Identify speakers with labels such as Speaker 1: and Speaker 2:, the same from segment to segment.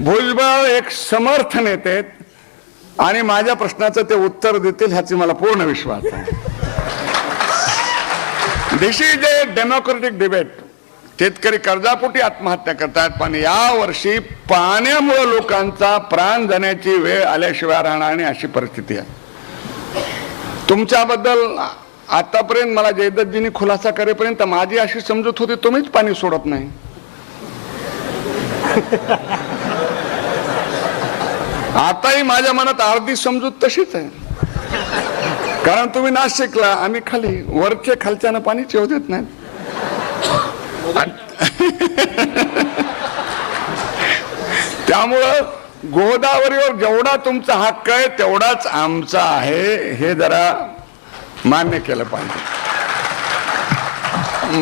Speaker 1: भुजबळ एक समर्थ नेते आहेत. आणि माझ्या प्रश्नाचं ते उत्तर देतील ह्याची मला पूर्ण विश्वास आहे. This is a democratic debate शेतकरी कर्जापोटी आत्महत्या करतात पण या वर्षी पाण्यामुळे लोकांचा प्राण जाण्याची वेळ आल्याशिवाय राहणार आणि अशी परिस्थिती आहे. तुमच्याबद्दल आतापर्यंत मला जयदत्तजींनी खुलासा करेपर्यंत माझी अशी समजूत होती तुम्हीच पाणी सोडत नाही. आताही माझ्या मनात अर्धी समजूत तशीच आहे. कारण तुम्ही नाशिकला आम्ही खाली वरचे खालच्यानं पाणी चेव देत नाही त्यामुळं गोदावरीवर जेवढा तुमचा हक्क आहे तेवढाच आमचा आहे. हे जरा मान्य केलं पाहिजे.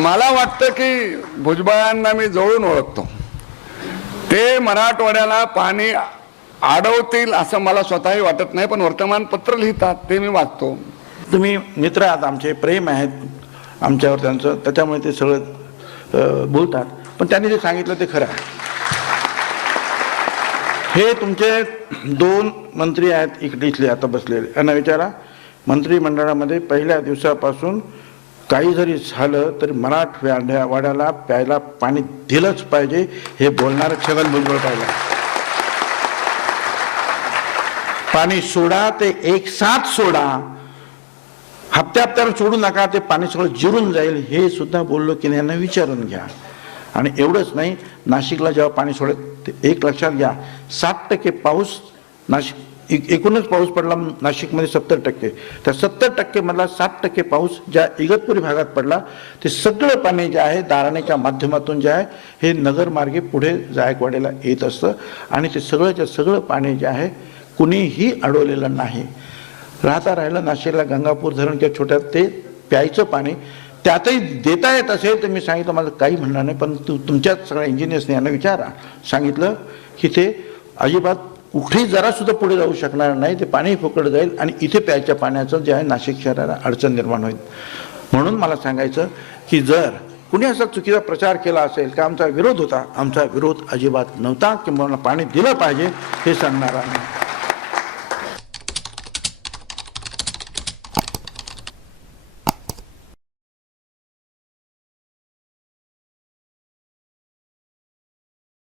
Speaker 1: मला वाटतं की भुजबळांना मी जवळून ओळखतो. ते मराठवाड्याला पाणी अडवतील असं मला स्वतःही वाटत नाही पण वर्तमानपत्र लिहितात ते मी वाचतो.
Speaker 2: तुम्ही मित्र आहात आमचे प्रेम आहेत आमच्यावर त्यांचं त्याच्यामुळे ते सगळं बोलतात. पण त्यांनी जे सांगितलं ते खरं आहे. हे तुमचे दोन मंत्री आहेत इकडे इथले आता बसलेले. यांना विचारा मंत्रिमंडळामध्ये पहिल्या दिवसापासून काही जरी झालं तरी मराठवाड्या वाड्याला प्यायला पाणी दिलंच पाहिजे हे बोलणारं छगन भुजबळ पाहिलं पाणी सोडा ते एक साथ सोडा. हप्त्या हप्त्यानं सोडू नका ते पाणी सगळं जिरून जाईल हे सुद्धा बोललो की नाही यांना विचारून घ्या. आणि एवढंच नाही नाशिकला जेव्हा पाणी सोडत ते एक लक्षात घ्या सात टक्के पाऊस नाशिक एक- एकूणच पाऊस पडला नाशिकमध्ये सत्तर टक्के. त्या सत्तर टक्केमधला सात टक्के पाऊस ज्या इगतपुरी भागात पडला ते सगळं पाणी जे आहे दाराणेच्या माध्यमातून जे आहे हे नगरमार्गे पुढे जायकवाडीला येत असतं. आणि ते सगळं सगळं पाणी जे आहे कुणीही अडवलेलं नाही. राहता राहिलं नाशिकला गंगापूर धरण किंवा छोट्या ते प्यायचं पाणी त्यातही देता येत असेल तर मी सांगितलं मला काही म्हणणार नाही पण तू तुमच्याच सगळ्या इंजिनियर्सने यांना विचारा. सांगितलं की ते अजिबात कुठेही जरासुद्धा पुढे जाऊ शकणार नाही ते पाणी फुकट जाईल आणि इथे प्यायच्या पाण्याचं जे आहे नाशिक शहराला अडचण निर्माण होईल. म्हणून मला सांगायचं की जर कुणी असा चुकीचा प्रचार केला असेल का आमचा विरोध होता आमचा विरोध अजिबात नव्हता किंवा पाणी दिलं पाहिजे हे सांगणार नाही